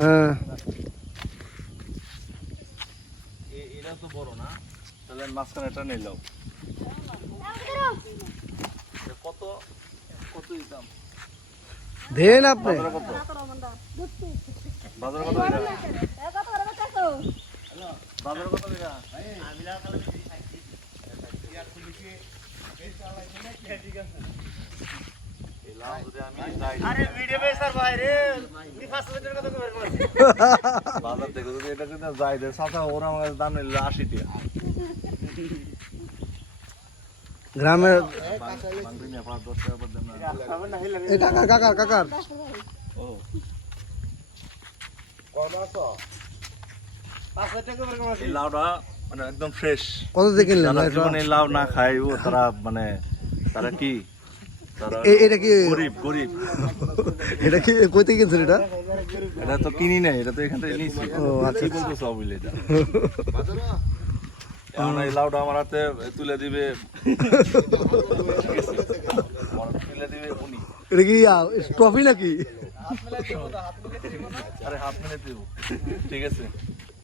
হ্যাঁ এটা তো বড় না, তাহলে মাঝখানে এটা নিলাম। কত কত দিতাম? দেন আপনি। বাজার কত? বাজার কত দিরা? বাজার থেকে যদি এটা যদি যাই দেয় সাথে ওরা আমার কাছে দাম নিল 80 টাকা। গ্রামের বাংলা নিয়ে 5-10 টাকা করে দেন না। এই কাকার ও এই লাউটা মানে একদম ফ্রেশ। কত দিয়ে কিনলেন যারা ভাই? জীবনে লাউ না খায় ও তারা মানে তারা কি তারা এটা কি গরিব। এটা কি কই থেকে কিনছেন এটা? এটা তো কিনি নাই, এটা তো এখান থেকে নিয়েছি। ও আচ্ছা কি বলতো সব মিলে এটা। এখন এই লাউটা আমার হাতে তুলে দিবে উনি। এটা কি ট্রফি নাকি? আরে হাত মেলে দিব, ঠিক আছে।